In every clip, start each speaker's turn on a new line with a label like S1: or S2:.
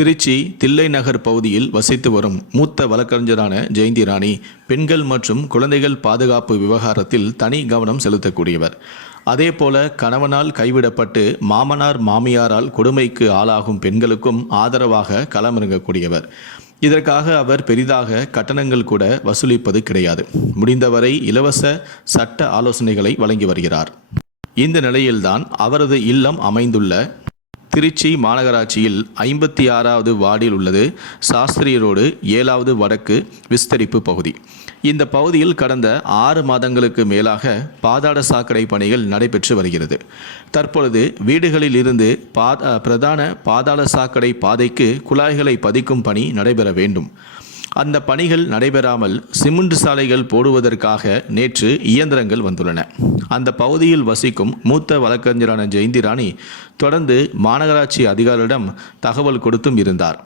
S1: திருச்சி தில்லை நகர் பகுதியில் வசித்து வரும் மூத்த வழக்கறிஞரான ஜெயந்தி ராணி பெண்கள் மற்றும் குழந்தைகள் பாதுகாப்பு விவகாரத்தில் தனி கவனம் செலுத்தக்கூடியவர். அதேபோல கணவனால் கைவிடப்பட்டு மாமனார் மாமியாரால் கொடுமைக்கு ஆளாகும் பெண்களுக்கும் ஆதரவாக களமிறங்கக்கூடியவர். இதற்காக அவர் பெரிதாக கட்டணங்கள் கூட வசூலிப்பது கிடையாது. முடிந்தவரை இலவச சட்ட ஆலோசனைகளை வழங்கி வருகிறார். இந்த நிலையில்தான் அவரது இல்லம் அமைந்துள்ள திருச்சி மாநகராட்சியில் ஐம்பத்தி ஆறாவது வார்டில் உள்ளது. சாஸ்திரி ரோடு ஏழாவது வடக்கு விஸ்தரிப்பு பகுதி. இந்த பகுதியில் கடந்த ஆறு மாதங்களுக்கு மேலாக பாதாள சாக்கடை பணிகள் நடைபெற்று வருகிறது. தற்பொழுது வீடுகளில் இருந்து பாத பிரதான பாதாள சாக்கடை பாதைக்கு குழாய்களை பதிக்கும் பணி நடைபெற வேண்டும். அந்த பணிகள் நடைபெறாமல் சிமெண்ட் சாலைகள் போடுவதற்காக நேற்று இயந்திரங்கள் வந்துள்ளன. அந்த பகுதியில் வசிக்கும் மூத்த வழக்கறிஞரான ஜெயந்தி ராணி தொடர்ந்து மாநகராட்சி அதிகாரிகளிடம் தகவல் கொடுத்தும் இருந்தார்.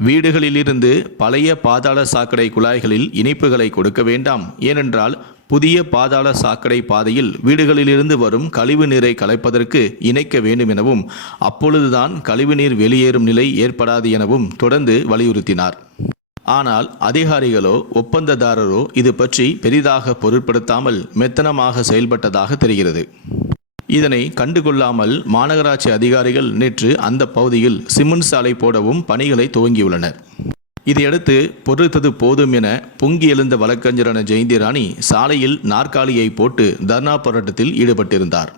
S1: வீடுகளிலிருந்து பழைய பாதாள சாக்கடை குழாய்களில் இணைப்புகளை கொடுக்க வேண்டாம். ஏனென்றால் புதிய பாதாள சாக்கடை பாதையில் வீடுகளிலிருந்து வரும் கழிவு நீரை கலைப்பதற்கு இணைக்க வேண்டும் எனவும் அப்பொழுதுதான் கழிவுநீர் வெளியேறும் நிலை ஏற்படாது எனவும் தொடர்ந்து வலியுறுத்தினார். ஆனால் அதிகாரிகளோ ஒப்பந்ததாரரோ இது பற்றி பெரிதாக பொருட்படுத்தாமல் மெத்தனமாக செயல்பட்டதாக தெரிகிறது. இதனை கண்டுகொள்ளாமல் மாநகராட்சி அதிகாரிகள் நேற்று அந்த பகுதியில் சிமெண்ட் சாலை போடவும் பணிகளை துவங்கியுள்ளனர். இதையடுத்து பொறுத்தது போதும் என பொங்கி எழுந்த வழக்கறிஞரான ஜெயந்தி ராணி சாலையில் நாற்காலியை போட்டு தர்ணா போராட்டத்தில் ஈடுபட்டிருந்தார்.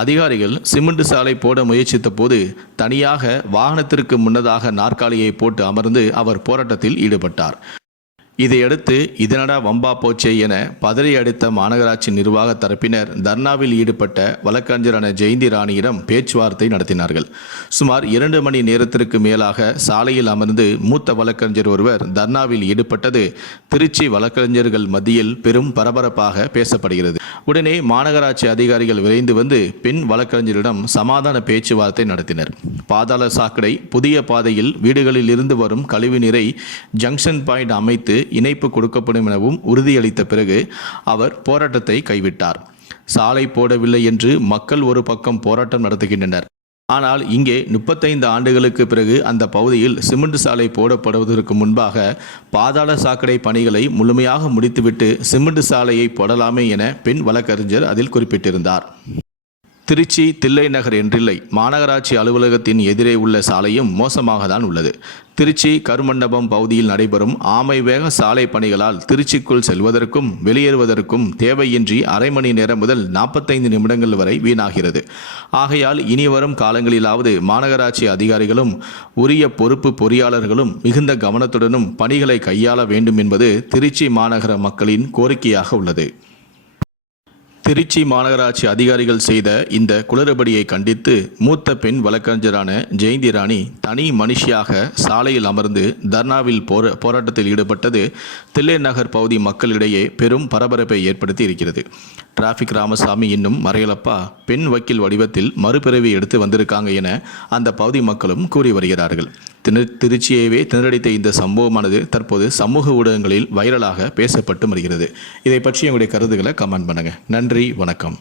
S1: அதிகாரிகள் சிமெண்ட் சாலை போட முயற்சித்த போது தனியாக வாகனத்திற்கு முன்னதாக நாற்காலியை போட்டு அமர்ந்து அவர் போராட்டத்தில் ஈடுபட்டார். இதையடுத்து இதனடா வம்பா போச்சே என பதறி அடித்த மாநகராட்சி நிர்வாக தரப்பினர் தர்ணாவில் ஈடுபட்ட வழக்கறிஞரான ஜெயந்தி ராணியிடம் பேச்சுவார்த்தை நடத்தினார்கள். சுமார் இரண்டு மணி நேரத்திற்கு மேலாக சாலையில் அமர்ந்து மூத்த வழக்கறிஞர் ஒருவர் தர்ணாவில் ஈடுபட்டது திருச்சி வழக்கறிஞர்கள் மத்தியில் பெரும் பரபரப்பாக பேசப்படுகிறது. உடனே மாநகராட்சி அதிகாரிகள் விரைந்து வந்து பெண் வழக்கறிஞரிடம் சமாதான பேச்சுவார்த்தை நடத்தினர். பாதாள சாக்கடை புதிய பாதையில் வீடுகளில் இருந்து வரும் கழிவு நீரை ஜங்ஷன் பாயிண்ட் அமைத்து இணைப்பு கொடுக்கப்படும் எனவும் உறுதியளித்த பிறகு அவர் போராட்டத்தை கைவிட்டார். சாலை போடவில்லை என்று மக்கள் ஒரு பக்கம் போராட்டம் நடத்துகின்றனர். ஆனால் இங்கே முப்பத்தைந்து ஆண்டுகளுக்கு பிறகு அந்த பகுதியில் சிமெண்ட் சாலை போடப்படுவதற்கு முன்பாக பாதாள சாக்கடை பணிகளை முழுமையாக முடித்துவிட்டு சிமெண்ட் சாலையை போடலாமே என பெண் வழக்கறிஞர் அதில் குறிப்பிட்டிருந்தார். திருச்சி தில்லை நகர் என்றில்லை. மாநகராட்சி அலுவலகத்தின் எதிரே உள்ள சாலையும் மோசமாக தான் உள்ளது. திருச்சி கருமண்டபம் பகுதியில் நடைபெறும் ஆமை வேக சாலை பணிகளால் திருச்சிக்குள் செல்வதற்கும் வெளியேறுவதற்கும் தேவையின்றி அரை மணி நேரம் முதல் நாற்பத்தைந்து நிமிடங்கள் வரை வீணாகிறது. ஆகையால் இனி வரும் காலங்களிலாவது மாநகராட்சி அதிகாரிகளும் உரிய பொறுப்பு பொறியாளர்களும் மிகுந்த கவனத்துடனும் பணிகளை கையாள வேண்டும் என்பது திருச்சி மாநகர மக்களின் கோரிக்கையாக உள்ளது. திருச்சி மாநகராட்சி அதிகாரிகள் செய்த இந்த குளறுபடியை கண்டித்து மூத்த பெண் வழக்கறிஞரான ஜெயந்தி ராணி தனி மனுஷியாக சாலையில் அமர்ந்து தர்ணாவில் போர போராட்டத்தில் ஈடுபட்டது தில்லை நகர் பகுதி மக்களிடையே பெரும் பரபரப்பை ஏற்படுத்தி இருக்கிறது. டிராஃபிக் ராமசாமி இன்னும் மறையலப்பா பெண் வக்கீல் வடிவத்தில் மறுபிறவி எடுத்து வந்திருக்காங்க என அந்த பகுதி மக்களும் கூறி வருகிறார்கள். திரு திருச்சியவே திணறடித்த இந்த சம்பவமானது தற்போது சமூக ஊடகங்களில் வைரலாக பேசப்பட்டு வருகிறது. இதை பற்றி உங்களுடைய கருத்துக்களை கமெண்ட் பண்ணுங்கள் நன்றி வணக்கம்.